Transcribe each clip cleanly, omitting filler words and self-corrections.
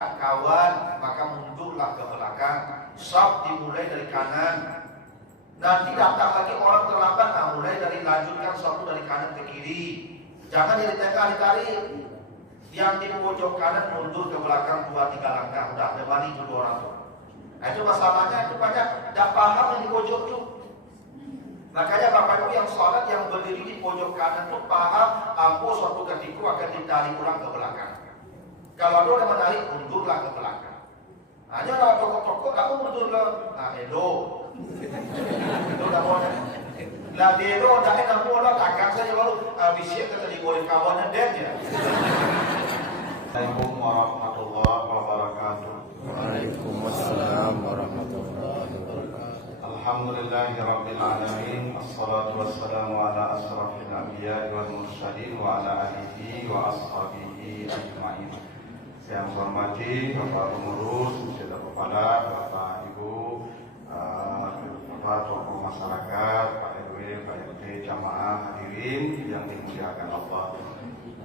kawan, maka mundurlah ke belakang. Shaf dimulai dari kanan. Nanti datang lagi orang terlambat, mulai dari lanjutkan shaf dari kanan ke kiri. Jangan di tengah ditarik. Yang di pojok kanan mundur ke belakang 2-3 langkah, udah dibanding dua orang tuh. Nah, itu masalahnya, itu banyak tidak paham yang di pojok tuh. Makanya Bapak Ibu yang sholat yang berdiri di pojok kanan tuh paham, suatu ketika akan ditarik ulang ke belakang. Kalau ada yang menarik, mundurlah ke belakang. Hanya kalau toko-toko kamu mundur ke elo. Itu udah mau. Lah elo dah enak mula dagang saja baru habisnya kata digoreng kawanan dan ya. Assalamualaikum warahmatullahi wabarakatuh. Waalaikumsalam warahmatullahi wabarakatuh. Alhamdulillahirabbil alamin. Assalatu wassalamu ala asrafil anbiya'i wal mursalin wa ala alihi wa ashabihi ajma'in. Yang saya hormati Bapak Pengurus, Saudara Kepala, Bapak Ibu, Bapak tokoh masyarakat, Pak RW, Pak RT, jamaah hadirin yang dimuliakan Allah.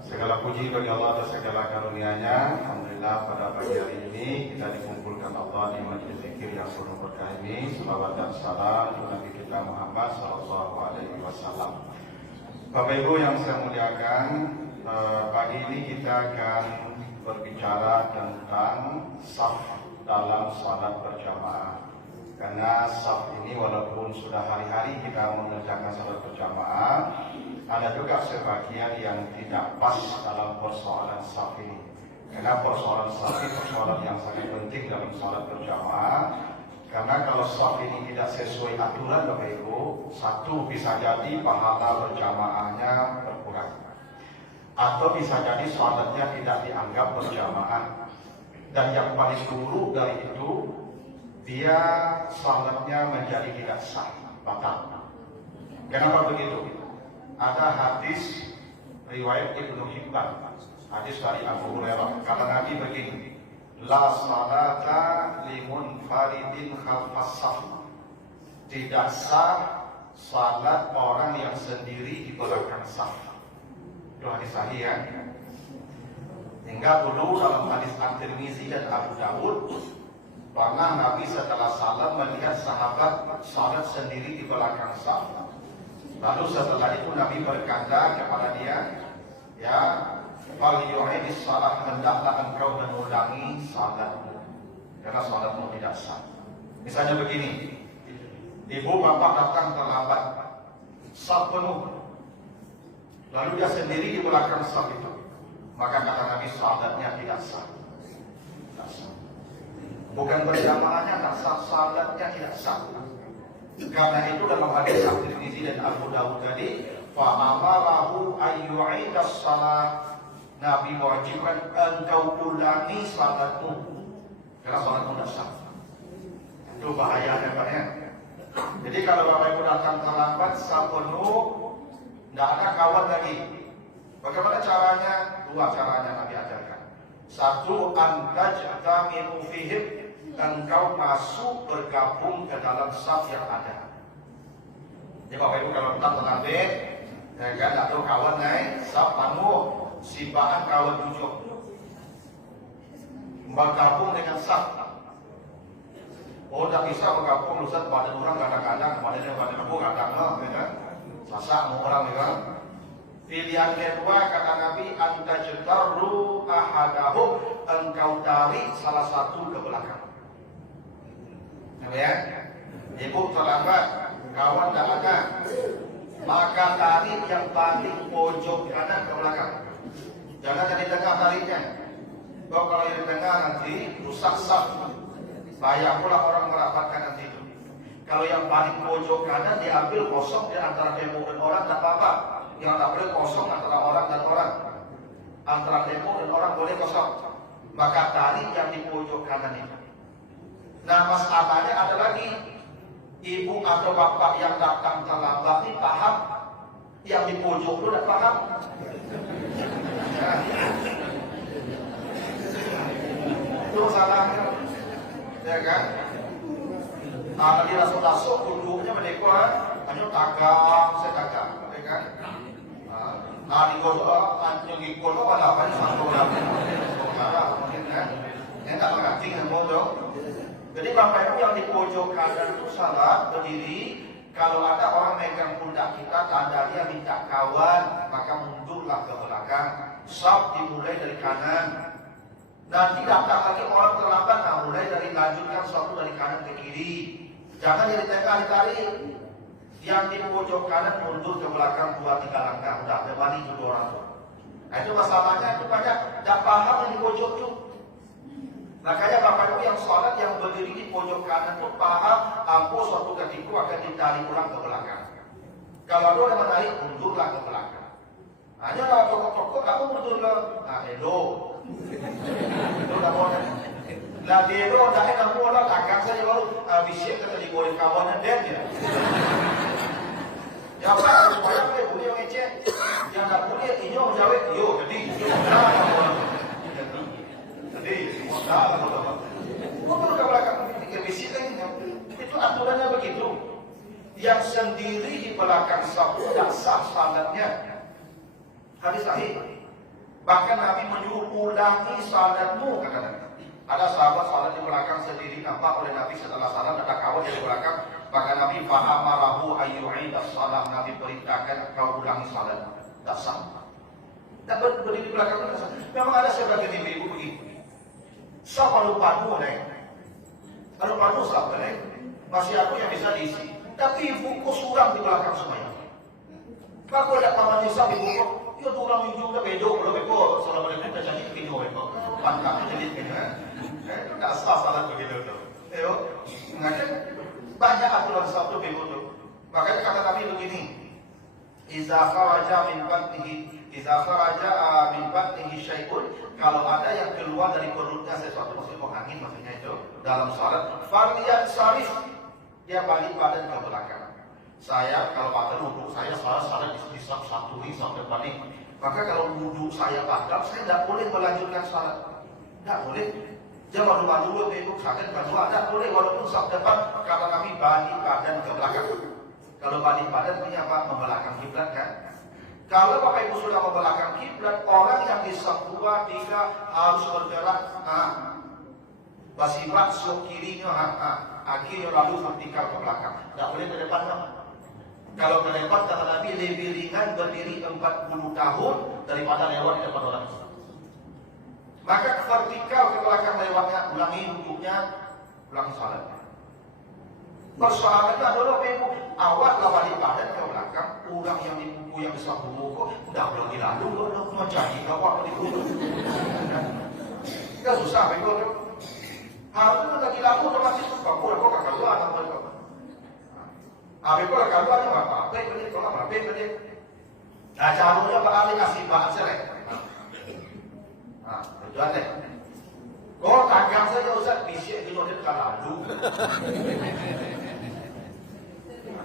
Segala puji bagi Allah atas segala karunia-Nya. Alhamdulillah pada pagi hari ini kita dikumpulkan Allah di majelis zikir yang penuh berkah ini. Salawat dan salam untuk Nabi kita Muhammad sallallahu alaihi wasallam. Bapak Ibu yang saya muliakan, pagi ini kita akan berbicara tentang shaf dalam salat berjamaah. Karena shaf ini walaupun sudah hari-hari kita mengerjakan salat berjamaah, ada juga sebagian yang tidak pas dalam persoalan shaf ini. Karena persoalan shaf ini persoalan yang sangat penting dalam salat berjamaah. Karena kalau shaf ini tidak sesuai aturan Bapak Ibu, satu bisa jadi pahala berjamaahnya berkurang. Atau bisa jadi sholatnya tidak dianggap berjamaah. Dan yang paling buruk dari itu, dia sholatnya menjadi tidak sah, batal. Kenapa begitu? Ada hadis riwayat Ibnu Hibban, hadis dari Abu Hurairah. Kata Nabi begini, la salata limun faridin khalfas shaf. Tidak sah salat orang yang sendiri di belakang shaf. Itu hadis sahih ya. Hingga dulu dalam hadis At-Tirmizi dan Abu Dawud, pernah Nabi setelah salat melihat sahabat salat sendiri di belakang shaf. Lalu setelah itu Nabi berkata kepada dia, ya, fal yu'idis salat, hendaklah engkau mengulangi salatmu karena salatmu tidak sah. Misalnya begini, ibu bapak datang terlambat, shaf penuh. Lalu dia sendiri di belakang shaf itu, maka kata Nabi salatnya tidak sah. Tidak sah. Bukan berjamaahnya tak sah, salatnya tidak sah. Karena itu dalam hadis At-Tirmizi dan Abu Dawud tadi, fa'amarahu ayyu'idas salat, Nabi mewajibkan engkau ulangi salatmu karena salatmu tidak sah. Itu bahayanya Pak ya. Jadi kalau Bapak Ibu datang terlambat, shaf penuh, tidak ada kawan lagi. Bagaimana caranya? Dua caranya Nabi ajarkan. Satu, antajtami'u fihim, engkau masuk bergabung ke dalam shaf yang ada. Jadi Bapak Ibu kalau datang terlambat, kan ada kawan naik, shaf penuh, sibaan kawan tujuh, bergabung dengan shaf. Oh, tidak bisa bergabung, Ustaz, pada orang kadang-kadang, pada aku kadang-kadang, kan? Sasak mau orang ya. Pilihan kedua kata Nabi, antajtaru ahadahum, engkau tarik salah satu ke belakang. Ya, ibu terlambat, kawan tak ada, maka tarik yang paling pojok kanan ke belakang. Jangan jadi tengah tariknya. Kalau yang tengah nanti rusak shaf, bahaya pula orang merapatkan nanti itu. Kalau yang paling pojok kanan diambil kosong di antara demo dan orang tak apa-apa. Yang tak boleh kosong antara orang dan orang. Antara demo dan orang boleh kosong. Maka tarik yang di pojok kanan itu. Nah, masalahnya ada lagi. Ibu atau bapak yang datang terlambat ini paham. Yang di pojok itu tidak paham. Nah. Itu salahnya. Ya kan? Nah, dia langsung duduknya menekor, hanya dagang, saya dagang, ya kan? Nah, di gosok, hanya ngikut, apa-apa, satu orang, mungkin kan? Enak berarti semua dong. Jadi Bapak Ibu yang di pojok kanan itu salat berdiri. Kalau ada orang megang pundak kita, tanda dia minta kawan, maka mundurlah ke belakang. Saf dimulai dari kanan. Nanti datang lagi orang terlambat, nah mulai dari lanjutkan satu dari kanan ke kiri. Jangan jadi tengah ditarik. Yang di pojok kanan mundur ke belakang 2-3 langkah, udah kembali ke orang. Nah itu masalahnya itu banyak tidak paham yang di pojok itu. Makanya Bapak Ibu yang sholat yang berdiri di pojok kanan itu paham, ampuh suatu ketika akan ditarik ulang ke belakang. Kalau lo yang menarik, mundurlah ke belakang. Hanya kalau toko-toko kamu mundur ke, nah elo. Itu tak boleh. Lah dia lo tak enak bola, takkan saja baru bisik kata di boleh kawanan dia. Ya Pak, supaya apa ya boleh ngecek. Yang tak boleh, ini orang jawab, yo, jadi. Jadi, salah teman-teman. Mundur ke belakang, ketika bisik lagi. Itu aturannya begitu. Yang sendiri di belakang saf tidak sah salatnya. Hadis sahih. Bahkan Nabi menyuruh ulangi salatmu, kata Nabi. Ada sahabat salat di belakang sendiri, nampak oleh Nabi setelah salat ada kawan di belakang. Maka Nabi fa'amarahu ayyu'ida salat. Nabi perintahkan kau ulangi salat. Tak sah. Tak berdiri di belakang itu tak sah. Memang ada sebagian ibu begitu. Sah kalau padu, kalau padu sah, masih aku yang bisa diisi. Tapi buku suram di belakang semuanya. Kalau ada paman Isa di buku, ya tulang hijau dah bedok, kalau bedok, assalamualaikum dah jadi video bedok, pantang jadi video. Itu tak sah salat begitu tu. Makanya banyak aturan satu begitu. Makanya kata Nabi begini, Iza kharaja min batnihi syai'un, kalau ada yang keluar dari perutnya sesuatu, maksudnya angin maksudnya itu dalam salat, farliyat syarif, dia balik badan ke belakang. Saya kalau badan wudhu saya salat di satu sampai balik. Maka kalau wudhu saya batal, saya tidak boleh melanjutkan salat. Tidak boleh. Jangan malu-malu itu sakit kedua, tidak boleh walaupun saf depan kata Nabi balik badan ke belakang. Kalau balik badan punya apa? Membelakang kiblat kan? Kalau Bapak Ibu sudah membelakang kiblat, orang yang di saf 2, 3 harus bergerak. Basibat sok kirinya, akhirnya lalu vertikal ke belakang. Tidak boleh ke depan. Kalau ke depan kata Nabi lebih ringan berdiri 40 tahun daripada lewat di depan orang. Maka vertikal ke belakang lewatnya, ulangi duduknya, ulangi salatnya. Persoalannya adalah Ibu, awak balik badan ke belakang, orang yang di buku yang besar buku, dah ulangi lalu, lo mau jadi awak di buku. Kan susah Ibu. Harusnya lagi lalu otomatis bapak kok kakak lu anak mereka. Abi kok kakak lu aja apa? Apa ini kalau apa ini? Nah caranya beralih kasih bahan selek. Tujuan deh. Kau kakak saja usah bisik di luar dekat lalu.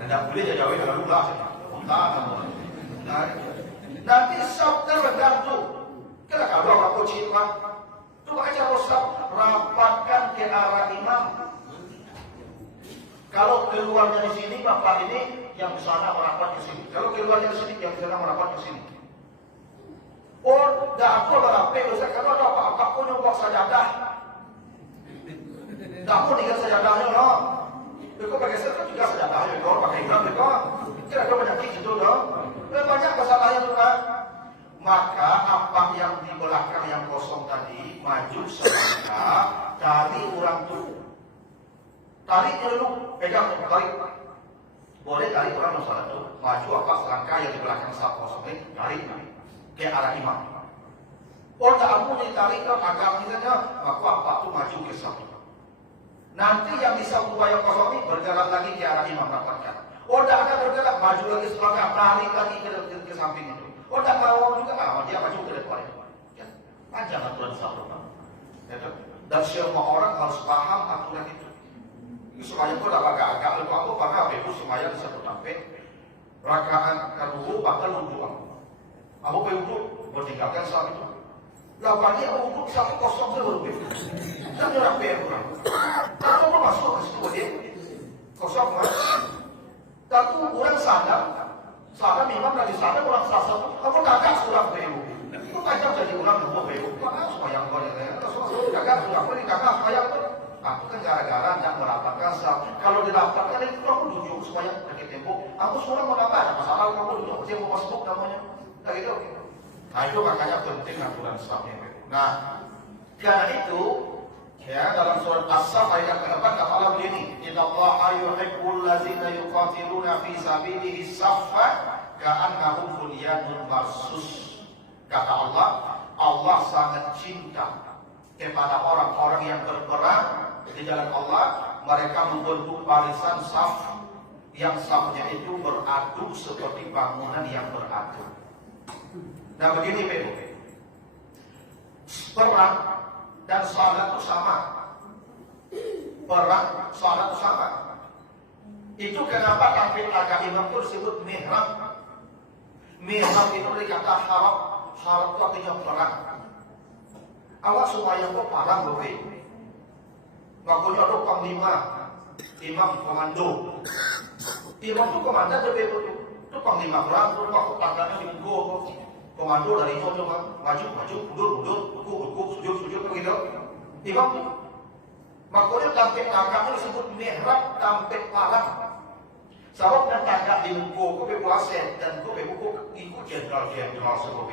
Anda boleh jauh lalu lah. Nanti sabda bergantung. Kalau kau aku cinta. Coba aja Ustaz, rapatkan ke arah imam. Kalau keluarnya di sini, bapak ini yang di sana merapat ke sini. Kalau keluarnya di sini, yang di sana merapat ke sini. Oh, dah aku rapi Ustaz. Kalau ada apa-apa pun nombok sajadah. Dah aku tinggal sajadahnya loh. Kau pakai serta juga sajadahnya. Kau pakai imam kau. Kira-kira banyak itu loh. Banyak masalahnya juga. Maka apa yang di belakang yang kosong tadi maju selangkah, cari orang tu. Tarik dulu, pegang, tarik. Boleh tarik orang yang salah tu. Maju apa selangkah yang di belakang saf kosong ini, tarik ke arah imam. Oh tak ampun ditarik ke agak misalnya, maka apa tu maju ke saf. Nanti yang di saf yang kosong ini bergerak lagi ke arah imam rapatkan. Oh tak ada bergerak, maju lagi selangkah, tarik lagi ke samping itu. Oh tak mau juga, dia maju ke depan. Ya, panjang aturan sahabat. Dan semua orang harus paham aturan itu. Supaya kau tak agak-agak, lepas aku pakai apa itu supaya bisa sampai rakaat kedua bakal wudhu. Aku wudhu bertinggalkan saat itu. Lawannya aku wudhu satu kosong saya baru dan nyerap kurang. Kalau mau masuk ke situ dia kosong mas. Tapi orang sadar. Sahabat memang dari sana orang sasar, apa kakak surah beu? Itu kacau jadi orang lupa beu. Karena semua yang boleh, kalau semua kagak boleh kagak supaya aku kan gara-gara tidak merapatkan saf. Kalau dirapatkan itu kamu duduk supaya pakai tempo. Aku suruh mau nambah, ada masalah kamu duduk dia mau masuk namanya. Nah gitu. Nah itu makanya penting aturan safnya. Nah karena itu ya dalam surat As-Saff ayat yang ke-8 kata Allah begini, Innallaha yuhibbul ladzina yuqatiluna fi sabilihi saffan ka'annahum bunyanun marsus. Kata Allah, Allah sangat cinta kepada orang-orang yang berperang di jalan Allah. Mereka membentuk barisan saf yang safnya itu beradu seperti bangunan yang beradu. Nah begini Bebo, perang dan salat itu sama. Perang, salat itu sama. Itu kenapa tampil agak imam itu disebut mihrab. Mihrab itu dari kata harap. Harap itu artinya perang. Awak semuanya kok perang loh. Makanya ada panglima, imam komando. Imam itu komandan lebih betul. Itu panglima perang, itu waktu tangannya di muka. Komando dari itu cuma maju, mundur, sujud begitu. Imam itu. Makanya tampil tangkap itu disebut mihrab, tampil parang. Sebab dan tangkap di muka, kau berpuasa dan kau berbuku ikut jenderal sebab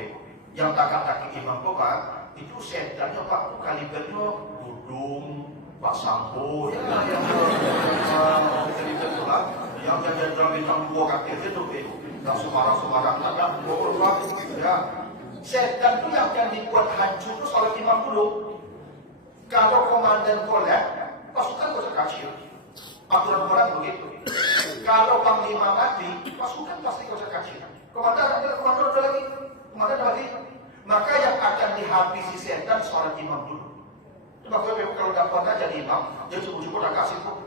yang tangkap kaki imam kau kan, itu setannya pak kalibernya Dudung, Pak Sambo, yang jenderal bintang 2 kaki itu dan suara-suara tak ya. Setan itu yang dibuat hancur itu salah imam dulu. Kalau komandan kolek, pasukan kau kecil. Aturan perang begitu. Kalau panglima mati, pasukan pasti kau kecil. Komandan ada lagi, komandan lagi. Maka yang akan dihabisi setan seorang imam dulu. Itu makanya kalau tak pernah jadi imam, dia cukup-cukup tak kasih kok.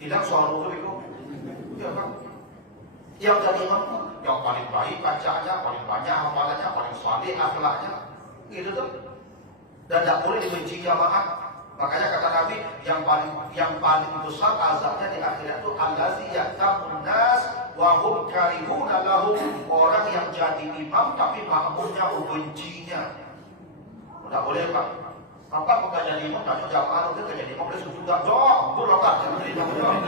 Tidak soal itu. Ya kan? Yang jadi imam yang paling baik bacaannya, paling banyak hafalannya, paling saleh akhlaknya, gitu tuh. Dan tidak boleh dibenci jamaah. Makanya kata Nabi, yang paling besar azabnya di akhirat itu allazi yahtamun nas wa hum karihuna lahum, orang yang jadi imam tapi makmumnya membencinya. Tidak boleh Pak. Apa bukan jadi imam, tanya jamaah itu jadi imam boleh sujud tak dong, boleh tak jadi imam dong.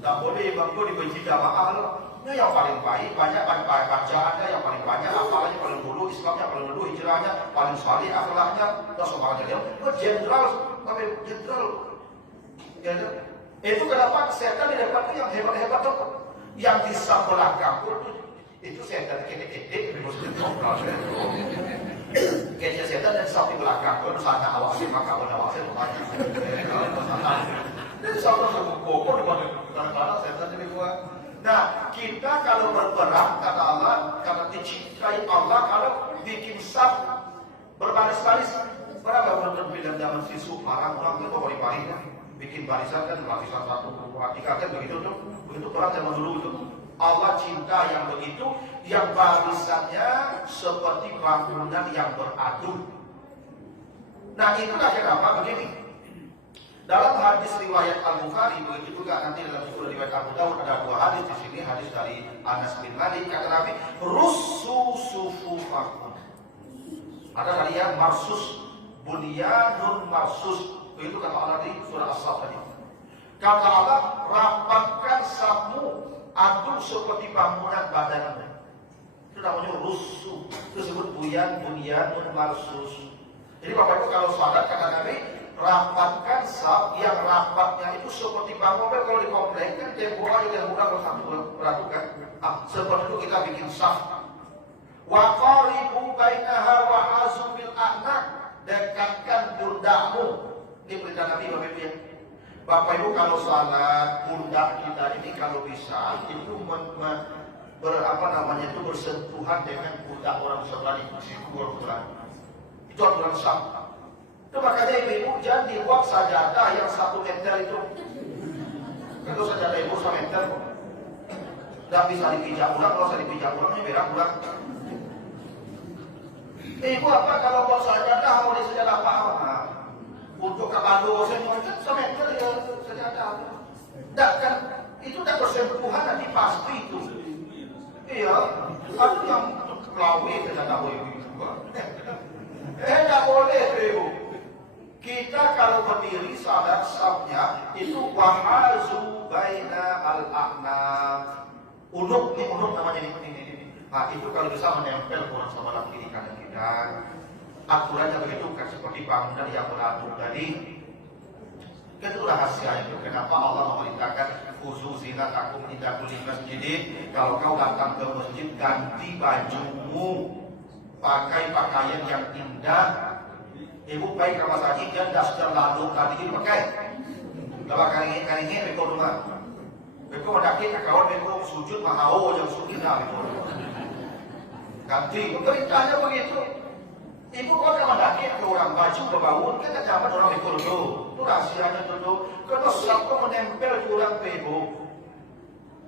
Tidak boleh imam itu dibenci jamaah loh. Ini yang paling baik, banyak bacaannya, yang paling banyak hafalannya paling dulu, Islamnya paling dulu, hijrahnya paling saleh, akhlaknya, dan semuanya dia. Jenderal. Itu kenapa setan di depan itu yang hebat-hebat tuh, yang di sebelah kampung itu setan kede-kede, kayaknya setan dan sapi belakang, kalau sana awasi maka awasi rumahnya. Dan sama koko di mana setan jadi gua. Nah, kita kalau berperang, kata Allah, karena dicintai Allah, kalau bikin saf berbaris-baris, berapa film zaman sisu, orang itu mau dipaling kan, bikin barisan kan, barisan 1, 2, 3 kan begitu tuh, begitu perang zaman dulu itu. Allah cinta yang begitu, yang barisannya seperti bangunan yang beradu. Nah, itulah kenapa begini. Dalam hadis riwayat Al-Bukhari, begitu juga nanti dalam riwayat Abu Dawud ada 2 hadis di sini, hadis dari Anas bin Malik, kata Nabi, "Russu sufufakum." Ada dari yang marsus, bunyanun marsus. Begitu kata Allah di surah As-Saff tadi. Kata Allah, rapatkan safmu, aduk seperti bangunan badanmu. Itu namanya russu. Itu disebut bunyanun marsus. Jadi Bapak Ibu kalau salat kata Nabi, rapatkan saf yang rapatnya itu seperti bangunan. Kalau di komplek kan tembok aja yang mudah kalau satu perhatikan. Seperti itu kita bikin saf. Wa qaribu bainaha wa azubil a'naq, dekatkan pundakmu. Ini perintah Nabi Bapak Ibu ya. Bapak Ibu kalau salat pundak kita ini kalau bisa itu bersentuhan dengan pundak orang sebelah itu. Itu aturan saf. Itu makanya ibu jangan dibuat sajadah yang 1 meter itu. Kalau sajadah ibu 1 meter, tidak bisa dipijak ulang. Kalau saya dipijak ulangnya berak ulang. Ibu apa kalau buat sajadah mau di sajadah apa? Untuk kapando saya mau 1 meter ya sajadah. Tidak kan? Itu tidak bersentuhan nanti pasti itu. Iya, itu yang kelawin sajadah ibu. Tidak boleh ibu. Kita kalau berdiri salat safnya itu wahazu baina al-a'naq. Unuk namanya ini. Nah, itu kalau bisa menempel kurang sama lagi kiri kanan kita. Aturannya begitu kan seperti bangunan yang beratur tadi. Itu rahasia itu kenapa Allah memerintahkan khusus zinatakum inda kulli masjidin. Kalau kau datang ke masjid ganti bajumu, pakai pakaian yang indah. Ibu baik ke masjid dan dasar lalu tadi dipakai. Kalau karingin beko rumah. Beko mendaki kawan beko sujud mahau yang sujud dah beko. Ganti perintahnya begitu. Ibu kau kan mendaki ke orang baju berbaut kita dapat orang beko dulu. Itu rahasianya dulu. Kalau siapa menempel di orang beko,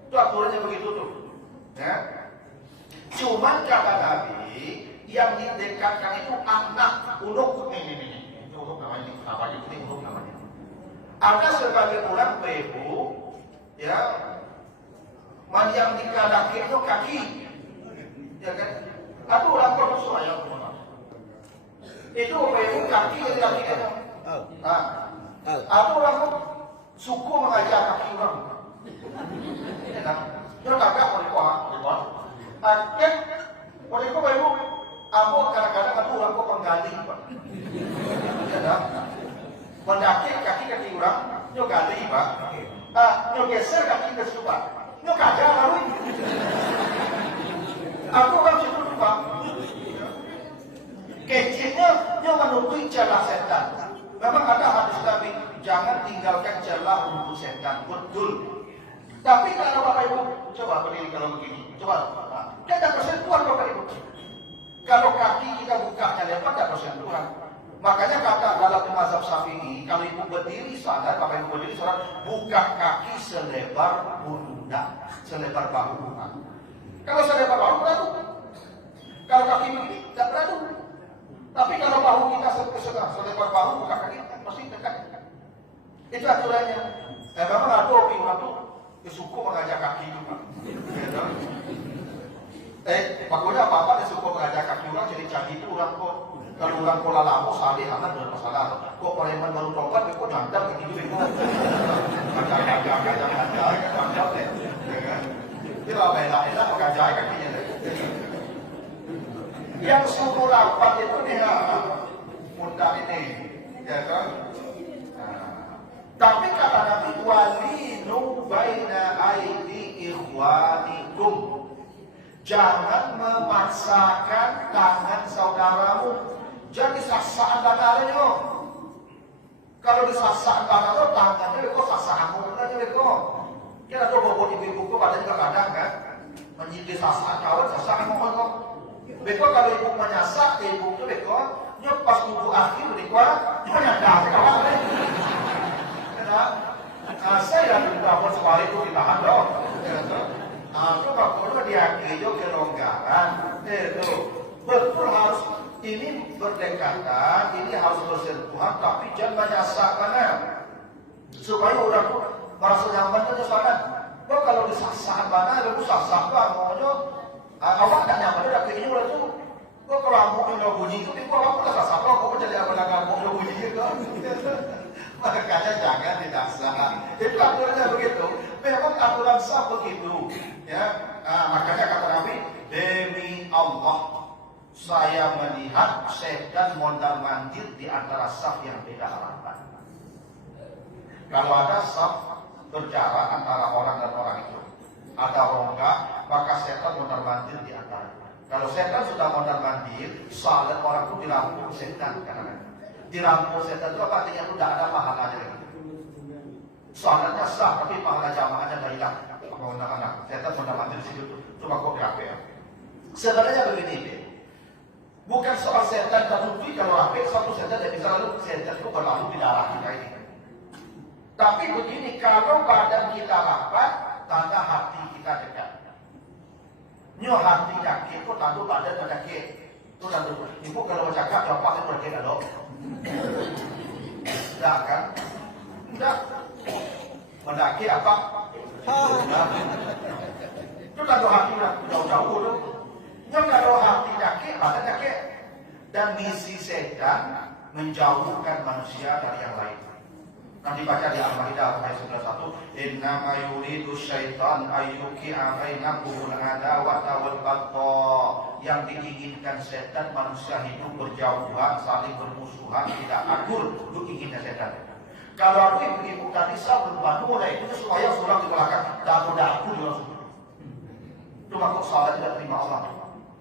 itu aturannya begitu tuh. Ya. Cuman kata Nabi yang didekatkan itu anak unuk ini unuk namanya apa itu unuk namanya. Ada sebagai orang bebo ya yang dikadaki itu kaki ya kan. Ada orang profesor ya itu bebo kaki yang dikadaki itu. Ada orang suku mengajak kaki orang. Ya kan. Itu kagak boleh kuat. Akhir boleh kok bebo. Aku kadang-kadang aku orang kok penggali, Pak. Ya, mendaki kaki orang, nyo gali, Pak. Nyo geser kaki ke situ, Pak. Nyo kagak lalu. Aku orang situ, Pak. Kecilnya nyo menutupi celah setan. Memang ada hadis Nabi, jangan tinggalkan celah untuk setan. Betul. Tapi kalau Bapak Ibu, coba berdiri kalau begini. Coba. Kita bersentuhan Bapak Ibu. Kalau kaki kita bukanya lebar, tidak bersentuhan. Makanya kata dalam mazhab Syafi'i, kalau ibu berdiri salat, bapak ibu berdiri salat, buka kaki selebar pundak, selebar bahu. Kalau selebar bahu beradu. Kalau kaki begini tidak beradu. Tapi kalau bahu kita selebar bahu, buka kaki pasti dekat. Itu aturannya. Memang ada orang tuh suku mengajak kaki itu, Pak. Pokoknya apa-apa dia suka mengajak kaki orang jadi itu orang kok. Kalau orang pola lama salih anak dan masalah. Kok preman baru tobat kok nandang kayak gitu itu. Nandang deh. Dia lah bela-bela mengajak kakinya. Yang suku rapat itu dia mudah ini, ya kan? Tapi kata Nabi walinu baina aidi ikhwanikum. Jangan memaksakan tangan saudaramu. Jangan disasaan tangannya. Kalau disasaan tangannya, tangannya kok sasaanmu aja kok. Kita tuh bawa di ibu pada juga kadang kan, menjadi sasaan kawan sasaan mau kok. Beko kalau ibu menyasak ibu tuh beko, nyok pas ibu akhir beko, nyok nyadar kawan. Nah, saya dan beberapa sekali itu ditahan dong. Aku kalau dia kejo kelonggaran, itu betul harus ini berdekatan, ini harus bersentuhan, tapi jangan menyasak mana supaya orang pun merasa nyaman saja sana. Kok kalau disasak mana, itu sasak kan, maunya awak tak nyaman udah kayaknya udah tuh. Kok kalau kamu yang bunyi itu, kok kamu tak sasak, kok jadi apa nak kamu yang bunyi itu? Makanya jangan disasak. Itu aturannya begitu. Memang aturan sah begitu. Ya, makanya kata Nabi, demi Allah, saya melihat setan mondar-mandir di antara saf yang beda harapan. Kalau ada saf berjarak antara orang dan orang itu, ada rongga, maka setan mondar-mandir di antara. Kalau setan sudah mondar-mandir, salat orang itu dirampung setan, karena dirampung setan itu artinya itu tidak ada pahalanya lagi. Salatnya sah, tapi pahala jamaahnya tidak hilang. Anak-anak, setan sudah mati di situ. Coba kau berapa ya? Sebenarnya begini, bukan soal setan terbukti kalau rapi satu setan tidak bisa lalu setan itu berlalu di darah kita ini. Tapi begini, kalau badan kita rapat, tanda hati kita dekat. Nyo hati kaki itu tanda badan dekat. Itu tanda. Ibu kalau bercakap jawab itu berarti ada. Tidak kan? Tidak. Mendaki apa? Itu kalau hati jauh-jauh tu. Yang kalau hati sakit, badan sakit. Dan misi setan menjauhkan manusia dari yang lain. Nanti baca di Al-Maidah ayat 11, innama yuridu syaitan ayyuki'a bainakumul adawata wal baghdha. Yang diinginkan setan manusia hidup berjauhan, saling bermusuhan, tidak akur. Itu inginnya setan. Kalau aku ibu tadi saya berbantu mulai itu supaya surang di belakang tak mudah aku langsung. Itu maksud salat tidak terima Allah.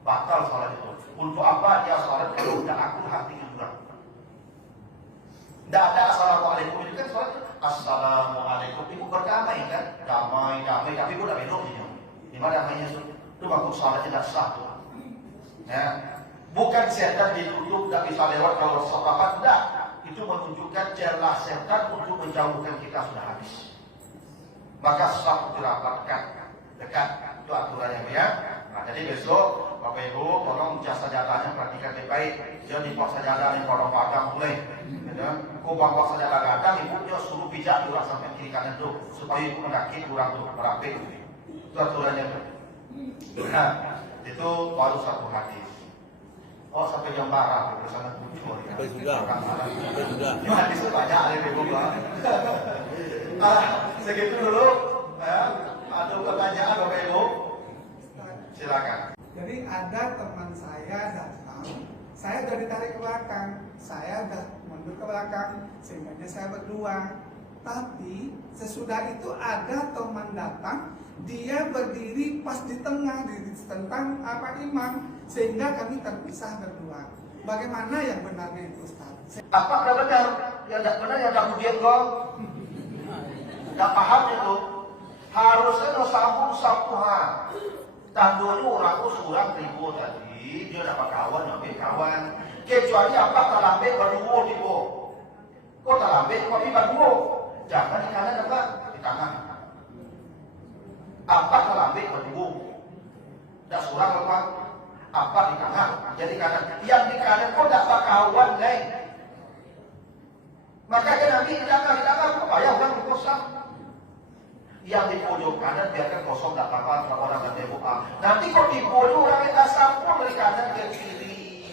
Batal salat itu. Untuk apa dia salat kalau tidak aku hatinya surang? Tidak ada assalamualaikum itu kan salat. Assalamualaikum ibu berdamai kan? Damai, tapi ibu tidak belok ini. Di mana damainya itu? Itu maksud salat tidak sah tuh. Ya. Bukan setan ditutup tidak bisa lewat kalau sahabat tidak. Itu menunjukkan celah setan untuk menjauhkan kita sudah habis. Maka sah dirapatkan dekat itu aturannya ya. Nah, jadi besok Bapak Ibu tolong jasa jadanya perhatikan baik-baik. Jangan dipaksa jalan yang kodok padang mulai. Kau bawa sajadah gadang, ibunya suruh pijak dua sampai kiri kanan tuh supaya ibu mendaki kurang tuh merapik. Itu aturannya tuh. Nah, itu baru satu hadis. Oh sampai jam barat bersama tujuh. Sampai sudah. Ini hadis itu banyak ada di rumah. Segitu dulu. Ada pertanyaan Bapak Ibu? Silakan. Jadi ada teman saya datang, saya udah ditarik ke belakang, saya udah mundur ke belakang, sehingga saya berdua. Tapi sesudah itu ada teman datang, dia berdiri pas di tengah, di tentang imam, sehingga kami terpisah berdua. Bagaimana yang benarnya itu Ustaz? Apa yang benar? Yang tidak benar yang tak kemudian kok tidak paham itu. Harusnya sambung satuan. Tandanya orang itu surang ribu tadi, dia dapat kawan, dapat kawan. Kecuali apa terlambat berdua tiba. Kok terlambat kok berdua? Jangan di kanan apa? Di kanan. Apa terlambat berdua? Tak surang apa? Apa di kanan? Jadi kanan. Yang di kanan kok dapat kawan lain. Makanya nanti jangan supaya orang berkosong. Yang di pojok kanan biarkan kosong, tak apa-apa kalau orang dan buka. Nanti kok di pojok orang yang sambung dari kanan ke kiri.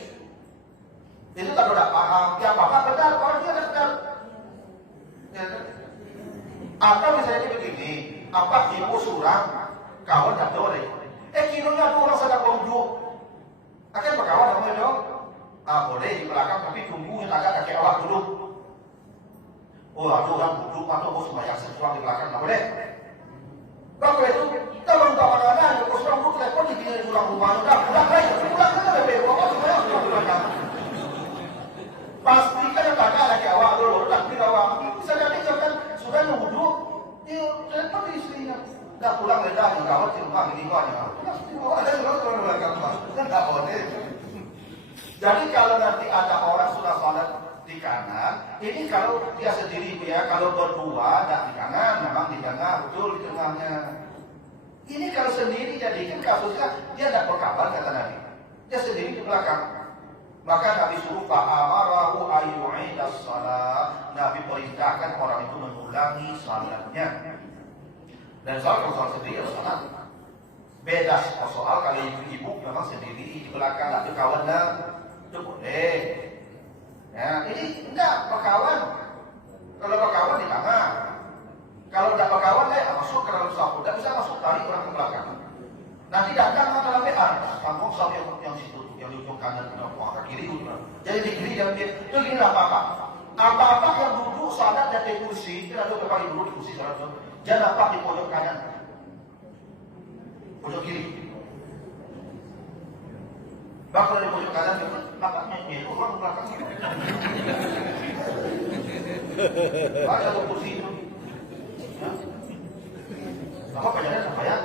Itu tak ada paham. Yang apa benar, kalau dia benar. Ya, kan? Atau misalnya begini, apa ibu surang, kawan tak boleh. Kironya ada orang sedang berwuduk. Akan berkawan namanya dong. Boleh di belakang tapi tunggu agak kaki awak duduk. Oh, ada orang duduk atau bos sembahyang sesuatu di belakang, tak boleh. Bapak itu, kalau tak mana-mana, kalau seorang duduk telepon di sini surang rumah, pulang lagi, pulang ke BPU, apa semuanya sudah pulang. Pastikan yang tak lagi awak dulu, tapi awak bisa jadi kan sudah duduk, dia telepon di istrinya. Dah pulang ledah, yang kawat di rumah, ini kau ada. Ada juga kalau di belakang, kan tak boleh. Jadi kalau nanti ada orang sudah sholat di kanan, ini kalau dia sendiri ya, kalau berdua tidak di kanan, memang di tengah, betul di tengahnya. Ini kalau sendiri jadi kan kasusnya dia tidak berkabar kata Nabi, dia sendiri di belakang. Maka Nabi suruh fa'amarahu ayyu'idas salat. Nabi perintahkan orang itu mengulangi salatnya. Dan soal kalau soal sendiri ya salat. Beda soal kalau ibu memang sendiri di belakang, ada kawan dah, itu boleh. Ya, ini enggak berkawan. Kalau berkawan di tengah. Kalau tidak berkawan, masuk ke dalam sapu. Tidak bisa masuk tarik orang ke belakang. Nanti datang dalam WA. Sambung sapu yang situ, yang di ujung kanan, ke kiri. Jadi di kiri dan di itu gini apa-apa. Apa-apa yang duduk salat dan di kursi, kita ada beberapa yang duduk di kursi salat. Jangan dapat di pojok kanan, pojok kiri. Bakal di pojok kanan itu, lapaknya itu orang belakang. Baca ke kursi itu. Apa penjelasan supaya?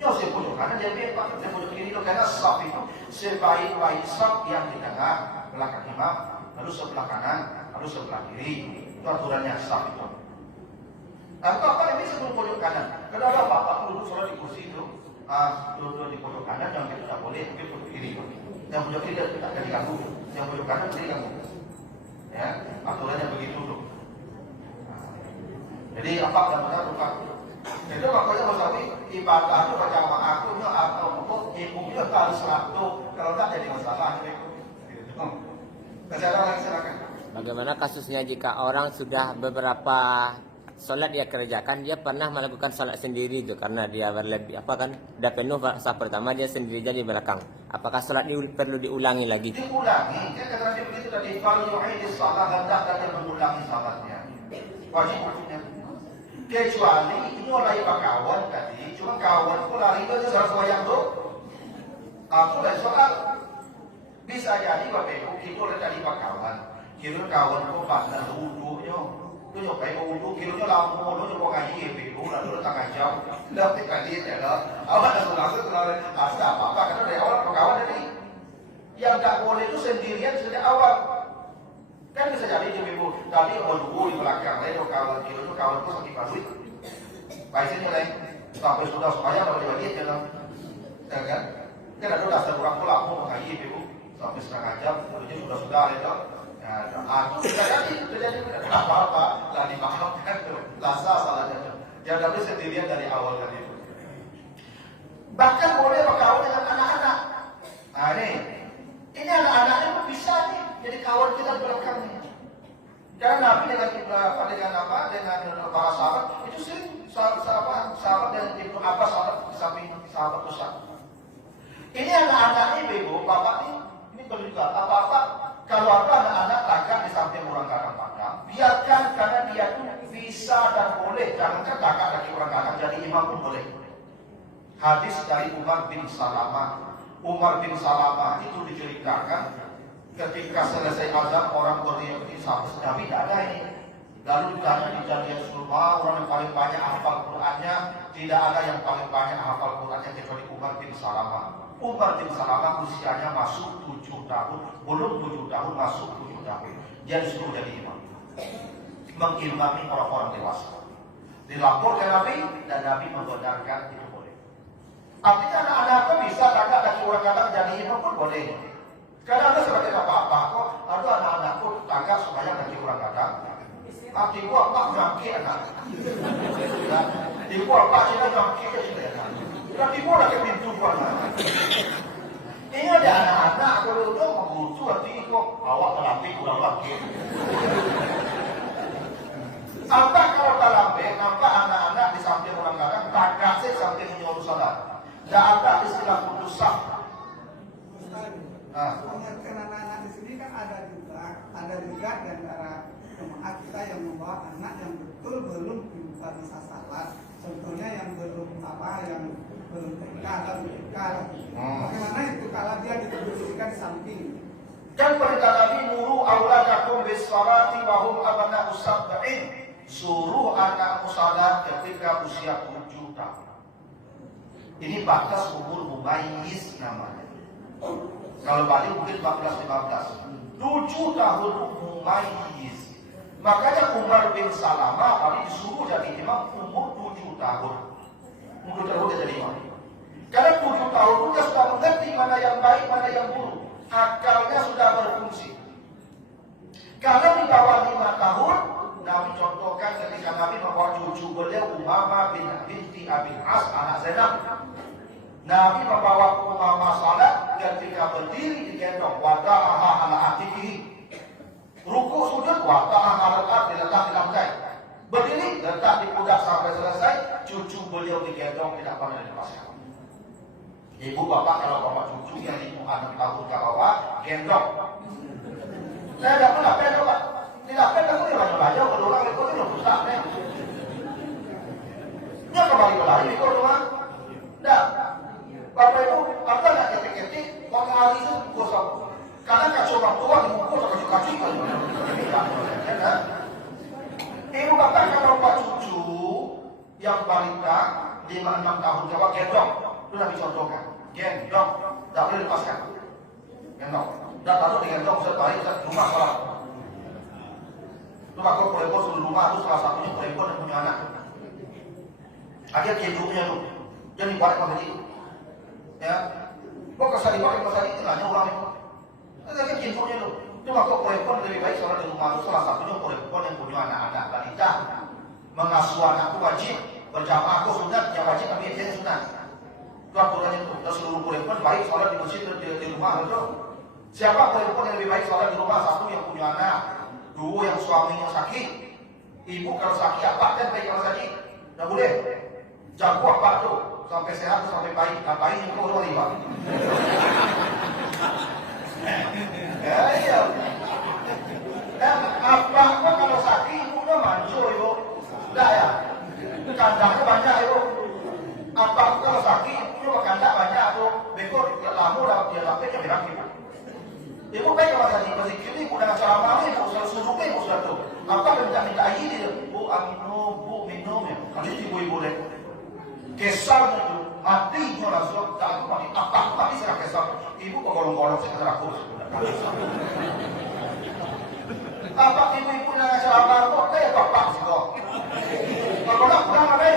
Ya saya pojok kanan jadi bebas, saya pojok kiri itu karena saf itu sebaik-baik saf yang di tengah belakang imam, lalu sebelah kanan, lalu sebelah kiri. Itu aturannya saf itu. Atau apa yang bisa duduk pojok kanan? Kenapa Bapak duduk sholat di kursi itu? Duduk di pojok kanan yang kita tidak boleh, tapi pojok kiri. Yang pojok kiri tidak akan diganggu, yang pojok kanan tidak diganggu. Ya, aturannya begitu tuh. Jadi apa yang benar bukan? Itu makanya Mas Awi ibadah itu percama akunya atau untuk ibunya harus satu. Kalau tidak jadi masalah. Kesalahan silakan. Bagaimana kasusnya jika orang sudah beberapa sholat dia kerjakan, dia pernah melakukan sholat sendiri itu karena dia berlebih kan, udah penuh saf pertama dia sendiri jadi belakang. Apakah sholat perlu diulangi lagi? Diulangi, kan kata Nabi begitu tadi, kalau yu'idis salat hendaklah dia mengulangi salatnya. Wajib hukumnya. Kecuali ini orang yang kawan tadi, cuma kawan pun lari itu salah wayang tu. Aku dah soal bisa jadi bapak kita orang tadi kawan. Kira kawan ko partner wuduknya, tu yang baik wuduk, kiranya lama, tu yang ngaji begitu, lalu datang ngajau, dapat kali ya lah. Awak dah langsung keluar, asal apa karena dari awal kawan tadi, yang tak boleh itu sendirian sejak awal. Kan bisa jadi dia ibu, tapi wuduk di belakang, lain kawan kira tu kawan tu sakit paduit, baik sini lain, sampai sudah supaya kalau dia balik jalan, kan? Kan ada dasar orang pula mau ngaji ibu, sampai setengah jam, kemudian sudah itu. Aku terjadi apa-apa lah dimaafkan tuh, lasa salahnya tuh. Yang tapi sendirian dari awal tadi itu. Bahkan boleh berkawan dengan anak-anak. Nah ini anak-anaknya pun bisa nih jadi kawan kita belakangnya. Karena Nabi dengan para sahabat itu sering sahabat dan Ibnu Abbas sahabat di samping sahabat besar. Ini anak-anaknya ibu, bapak ini perlu juga apa-apa. Kalau ada anak-anak tagak di samping orang kadang-kadang, biarkan karena dia itu bisa dan boleh. Jangankan tagak lagi orang kadang jadi imam pun boleh. Hadis dari Umar bin Salamah. Umar bin Salamah itu diceritakan ketika selesai azan orang berdiri di samping Nabi tidak ada ini. Lalu ditanya di jadian surga orang yang paling banyak hafal Qurannya, tidak ada yang paling banyak hafal Qurannya kecuali Umar bin Salamah. Umar bin Salamah usianya masuk 7 tahun, belum 7 tahun masuk 7 tahun. Dia disuruh jadi imam, mengimami orang-orang dewasa. Dilaporkan Nabi dan Nabi membenarkan itu boleh. Artinya anak-anak itu bisa agak dari orang kadang jadi imam pun boleh. Karena ada sebagai apa-apa kok, ada anak-anak pun agak supaya dari orang kadang. Arti gua apa berangki anak? Di gua apa kita berangki ke sini anak? Tapi gua lagi pintu gua anak. Ini ada anak-anak kalau udah mengutu hati kok awak terlambat kurang lagi. Apa kalau terlambat? Nampak anak-anak di samping orang kadang tak kasih sampai menyuruh salat. Tak ada istilah putus sah. Mengingatkan anak-anak di sini kan ada juga di antara jemaat kita yang membawa anak yang betul belum bisa salat. Contohnya yang belum TK atau BK. Bagaimana itu kalau dia dituliskan di samping? Kan perintah Nabi nuru auladakum bis salati wa hum abna'us sab'in. Suruh anakmu salat ketika usia 7 tahun. Ini batas umur mumayyiz namanya. Kalau balik mungkin 14-15. 7 tahun mumayyiz. Makanya Umar bin Salamah kali disuruh jadi imam umur 7 tahun. Umur 7 tahun dia jadi imam. Karena 7 tahun dia sudah mengerti mana yang baik, mana yang buruk. Akalnya sudah berfungsi. Karena di bawah 5 tahun, Nabi contohkan ketika Nabi membawa cucu beliau Umamah binti Abil As, anak Zainab. Nabi membawa Umamah salat ketika berdiri digendong wada'aha ala atihi. Ruku sujud wata'ah ala diletak di lantai. Berdiri letak di pundak sampai selesai. Cucu beliau digendong tidak pernah dilepaskan. Ibu bapak kalau bawa cucu yang 5 tahun ke bawah gendong. Saya tidak pernah pendok pak. Tidak pendok itu yang belajar berulang itu tidak susah. Dia kembali lagi ikut rumah. Tidak. Bapak ibu apa nggak ketik-ketik kalau hari itu kosong. Karena kacau orang tua diukur kacau-kacau kan. Ibu bapak kalau buat cucu yang balita 5-6 tahun ke bawah gendong. Itu Nabi contohkan. Gendong. Tak boleh lepaskan. Gendong. Dan lalu digendong sebalik ke rumah orang. Itu kalau perempuan seluruh rumah itu salah satunya perempuan yang punya anak. Ada gendongnya tuh. Jadi balik ke sini. Ya. Kok kesal itu hanya orang itu. Ada gendongnya tuh. Itu kalau perempuan lebih baik sholat di rumah itu salah satunya perempuan yang punya anak-anak balita. Mengasuh anak itu wajib. Berjamaah itu sunat, yang wajib tapi yang sunat. Itu aturannya itu. Dan seluruh perempuan baik sholat di masjid di rumah itu. Siapa perempuan yang lebih baik sholat di rumah? Satu yang punya anak, Dulu yang suaminya sakit, ibu kalau sakit apa kan baik kalau sakit, nggak boleh. Jago apa tuh sampai sehat sampai baik, ngapain yang keluar riba? Ya iya. Dan apa kalau sakit ibu udah mancur ibu, udah ya. Kandangnya banyak ibu. Apa kalau sakit ibu udah kandang banyak tuh, bekor lama udah dia lapetnya berang ibu. Ibu baik kalau sakit masih kiri ibu dengan cara mana ibu selalu suruh ibu sudah tuh. Apa minta air dia, bu minum ya. Kali ibu deh. Kesal itu mati itu langsung tak mati apa tapi saya kesal ibu kegolong-golong saya terakur apa ibu dengan cara kok kayak bapak sih kok kalau nak kurang apa ya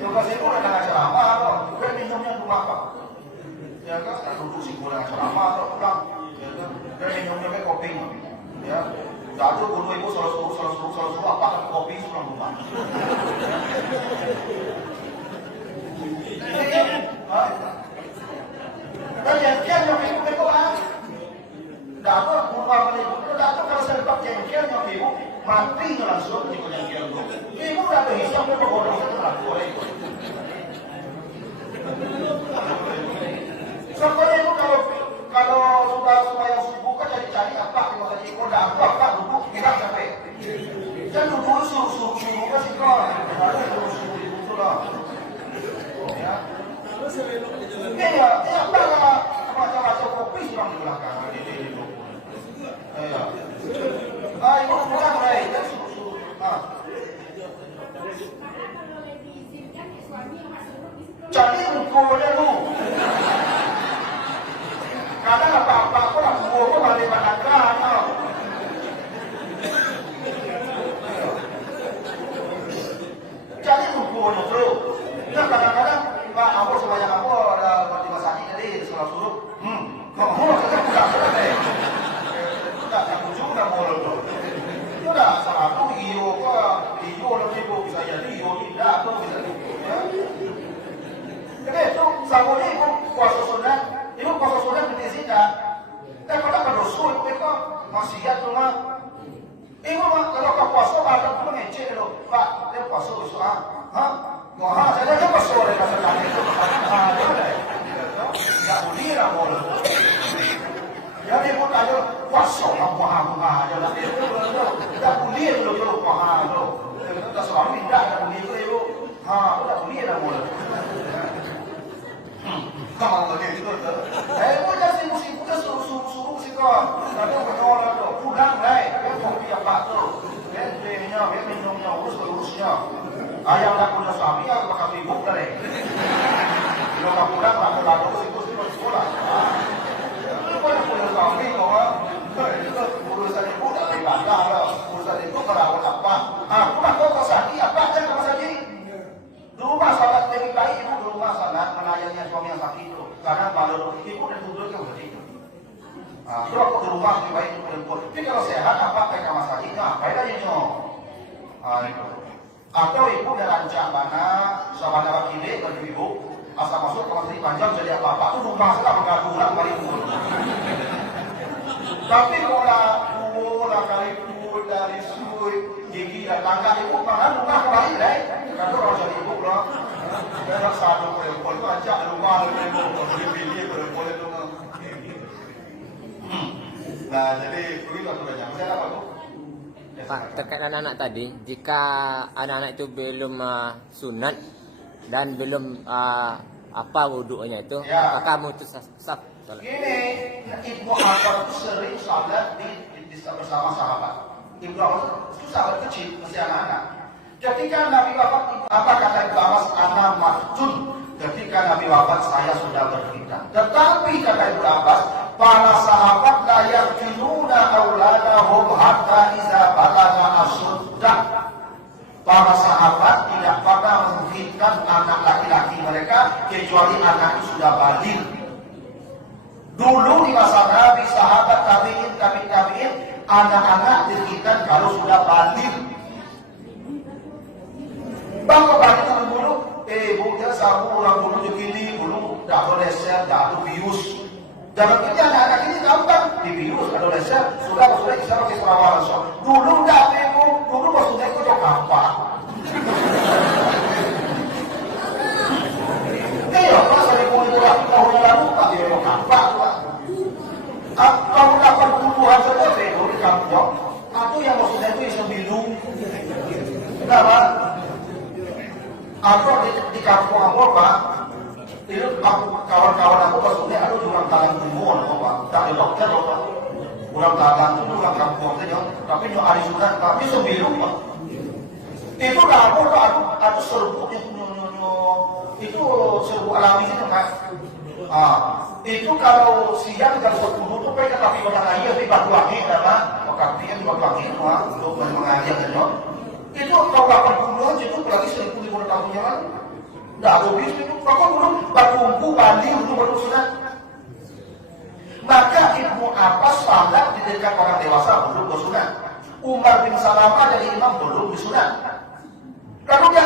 kalau ibu dengan cara apa kok udah minumnya dua apa ya kan duduk sih dengan cara apa kok pulang ya kan dan minumnya kayak kopi ya. Jatuh bunuh ibu selalu apa kopi sudah lupa. Dan jengkel yang ibu itu dapat bunuh ibu itu dapat kalau saya dapat jengkel yang ibu mati langsung di jengkel itu. Ibu udah berhisap ibu bodoh itu laku itu. Sampai ibu kalau sudah yang subuh kan jadi cari apa kalau tadi ibu udah apa duduk kita sampai kan duduk suruh kan sih kok ada suruh itu lah ya iya apa lah macam-macam kopi sih bang di belakang ini iya ibu pulang baik kan suruh jadi ukurnya lu kadang apa-apa aku lah gua kok balik padangkan jadi ukurnya bro ya kadang-kadang pak aku sebanyak aku ada mati masakit jadi selalu suruh kamu saja bukan selesai enggak ujung udah mau lo itu udah satu iyo lebih bisa jadi iyo tidak atau bisa ya jadi itu sabun itu puasa sunat ibu puasa sunat berizin dan kalau berdosul itu maksiat cuma ibu kalau kau puasa ada pun ngecek lo pak dia puasa besok wah saya kan puasa oleh masalah itu nggak boleh lah boleh jadi ibu tanya puasa apa aja lah nggak boleh lo puasa lo kita selalu tidak boleh ibu udah boleh lah boleh kalau begitu ibu jadi musim muda suruh sih kok tapi menolak tuh pulang kan kopi apa tuh tehnya minumnya urusnya ayam tak punya suami ya bakal sibuk deh kalau kamu pulang lalu itu sekolah itu punya suami kok urusan ibu tak ibadah lah urusan itu merawat apa pulang kok sakit apa aja kamu sakit di rumah salat lebih baik ibu di rumah salat melayani suami yang sakit itu karena kalau ibu dan tudurnya udah itu kalau aku di rumah lebih baik itu tapi kalau sehat apa mereka masakitnya apa aja itu atau ibu udah rancang mana sabana wakili bagi ibu asal masuk ke masjid panjang jadi apa-apa itu rumah sudah bergaduhan paling buruk tapi kalau kali dari sui gigi dan tangga ibu mana rumah kembali deh karena kalau jadi ibu loh dan satu boleh itu aja rumah ibu pilih boleh itu nah jadi begitu aku udah nyampe apa tuh Pak, terkait anak-anak tadi, jika anak-anak itu belum sunat dan belum apa wudhunya itu, ya. apakah mutus sah? Gini, Ibnu Abbas itu sering salat bersama sahabat. Ibnu Abbas itu sahabat kecil, masih anak-anak. Ketika Nabi wafat, apa kata Ibnu Abbas? Ana maftun. Ketika Nabi wafat, saya sudah berfitnah. Tetapi kata Ibnu Abbas, para sahabat la yaqtiluna auladahum hatta iza balagha asuddah. Para sahabat tidak pernah memfitnah anak laki-laki mereka kecuali anak itu sudah baligh. Dulu di masa Nabi, sahabat tabi'in, anak-anak difitnah kalau sudah baligh. Bangga balik dulu, buknya sabu orang dulu begini, dulu dah boleh share, dah bius. Dalam ini anak-anak ini gampang dibius adolesen sudah bisa pakai perawalan so. Dulu enggak ibu, dulu maksudnya itu jauh gampang. Iya, pas 2000 tahun yang lalu tak dia jauh gampang lah. Kamu 80-an saja itu di kampung, atau yang maksudnya itu isu biru. Kenapa? Atau di kampung apa Pak? Itu kawan-kawan aku maksudnya ada orang talang timur, Pak. Tak ada dokter, Pak. Orang talang itu orang kampung saja, tapi itu hari sudah, tapi sembilu, Pak. Itu apa? Atau serbuk itu serbuk alami itu kan? Itu kalau siang jam 10 itu mereka tapi orang air di batu angin, kan? Maka dia di batu angin, Pak, untuk mengajar saja. Itu kalau 80-an itu berarti 1.500 tahun yang lalu. Tidak habis itu, pokoknya belum berkumpul banding belum bersunat. Maka Ibnu Abbas salat di dekat orang dewasa belum bersunat. Umar bin Salamah jadi imam belum bersunat. Lalu dia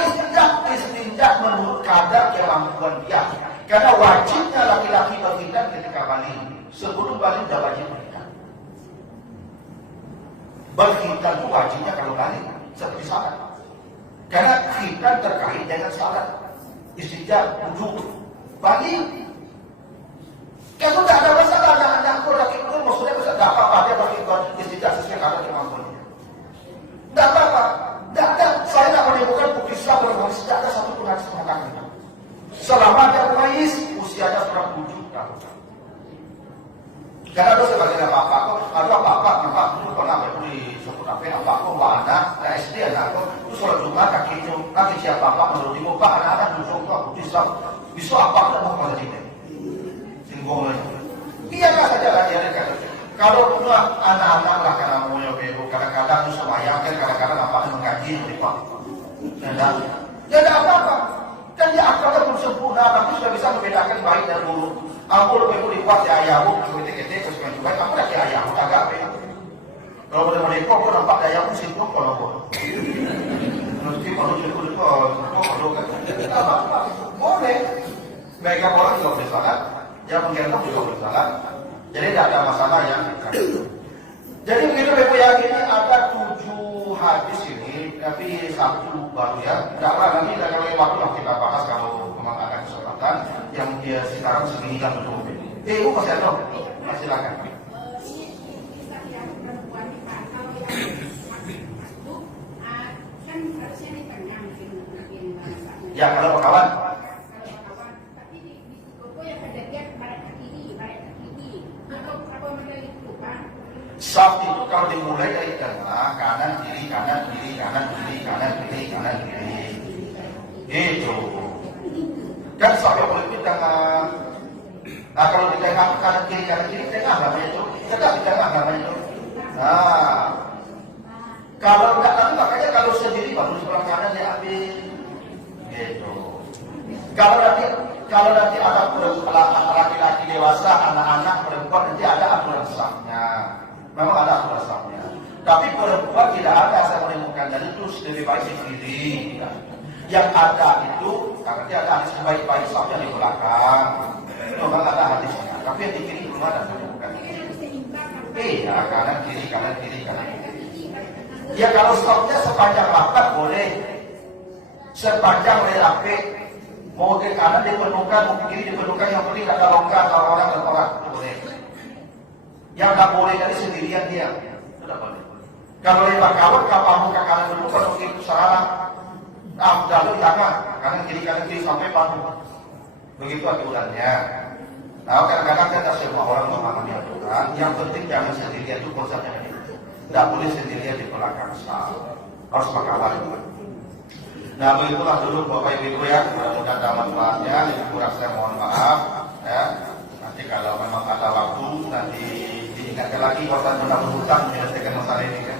istinja menurut kadar kemampuan dia. Karena wajibnya laki-laki berkhitan ketika balik. Sebelum balik sudah wajib berkhitan. Berkhitan itu wajibnya kalau balik seperti salat. Karena khitan terkait dengan salat. Istinja, wudhu, balik. Kalau tidak ada masalah, anak-anak laki itu maksudnya bisa dapat pada berkhitan istinja sesuai kadar kemampuannya. Tidak apa-apa. Tidak ada. Saya tidak menemukan bukti sah berhubungan tidak ada satu pun hadis mengatakan itu. Selama dia Quraisy usianya sudah 7 tahun. Karena ada sebagian apa-apa kok, ada apa-apa, nampak dulu pernah beli sebut apa kok, mbak anak, SD anak kok, itu sholat Jumat kaki itu, nanti siapa apa menurut ibu, pak anak-anak duduk kok, bisa apa kok mau pada sini, singgung aja. Iya nggak saja lah dia dekat. Kalau pula anak-anak lah karena mau ibu, kadang-kadang itu semayang kan, kadang-kadang nampaknya mengkaji di pak. Ya tidak apa-apa. Kan dia akalnya belum sempurna, tapi sudah bisa membedakan baik dan buruk. Aku lebih boleh buat di ayahmu, ketik-ketik, kesukaan juga. Kamu lagi ayahmu, agak apa ya? Kalau boleh melipok, kau nampak ayahmu simpul kalau kau. Nanti kalau simpul itu, kalau kan, apa-apa, boleh. Mereka orang juga boleh salat, yang menggendong juga boleh salat. Jadi tidak ada masalah yang jadi begitu Ibu yang ini ada 7 hadis ini, tapi 1 baru ya. Tidaklah nanti kalau waktu lah kita bahas kalau memang ada kesempatan yang dia sekarang segini kan betul. Ibu masih ada? Silakan. Ya kalau kawan. Saf itu kalau dimulai dari tengah, kanan, kiri, kanan, kiri, kanan, kiri, kanan, kiri, kanan, kiri. Itu. Kan saf yang boleh di tengah. Nah kalau di tengah, kanan, kiri, tengah namanya itu. Tetap di tengah namanya itu. Nah. Kalau enggak, nanti makanya kalau sendiri baru sebelah kanan diambil. Gitu. Kalau nanti ada laki-laki dewasa, anak-anak, perempuan, nanti ada aturan safnya. Memang ada aturan safnya. Tapi perempuan tidak ada saya menemukan dan itu lebih baik di kiri. Yang ada itu karena dia ada hadis baik-baik safnya di belakang. Memang ada hadisnya. Tapi yang di kiri belum ada saya menemukan. Iya, kanan kiri, kanan kiri, kanan kiri. Ya kalau safnya sepanjang rapat boleh. Sepanjang relapik. Mau ke kanan dipenuhkan, mau ke kiri dipenuhkan, yang penting ada longgar kalau orang dan orang boleh. Yang tak boleh dari sendirian dia, tidak boleh. Kalau lewat kawan, kamu ke kanan dulu, kalau kiri salah, lalu di tangan, kanan kiri sampai panu. Begitu aturannya. Nah kadang-kadang kita semua orang memahami aturan. Yang penting jangan sendirian itu konsepnya ini. Tidak boleh sendirian di belakang sah. Harus berkawan. Nah begitulah dulu Bapak Ibu ya, mudah-mudahan ada manfaatnya. Lebih kurang saya mohon maaf ya. Nanti kalau memang ada waktu nanti diingatkan lagi kalau benar-benar menyelesaikan masalah ini kan.